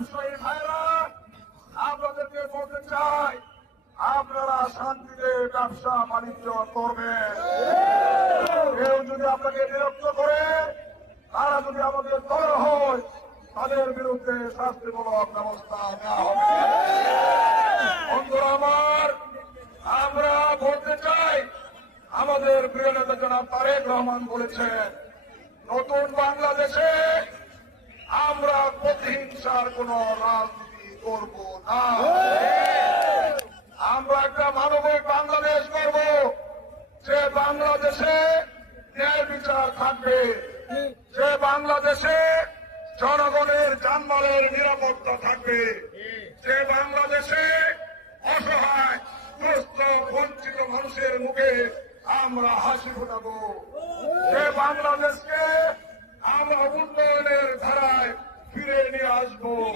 ব্যবসায়ী ভাইরা, আপনাদেরকে বলতে চাই, আপনারা শান্তিতে ব্যবসা বাণিজ্য করবেন। কেউ যদি আপনাকে বিরক্ত করে, তারা যদি আমাদের দল হয়, তাদের বিরুদ্ধে শাস্তিমূলক ব্যবস্থা নেওয়া হবে। বন্ধুরা আমার, আমরা বলতে চাই, আমাদের প্রিয় নেতা জনাব তারেক রহমান বলেছেন, নতুন বাংলাদেশে প্রতিহিংসার কোন রাজনীতি করব না। আমরা একটা মানবিক বাংলাদেশ করব, যে বাংলাদেশে ন্যায় বিচার থাকবে, যে বাংলাদেশে জনগণের জানমালের নিরাপত্তা থাকবে, যে বাংলাদেশে অসহায়, দুস্থ, বঞ্চিত মানুষের মুখে আমরা হাসি ফোটাবো। যে বাংলাদেশকে 아시고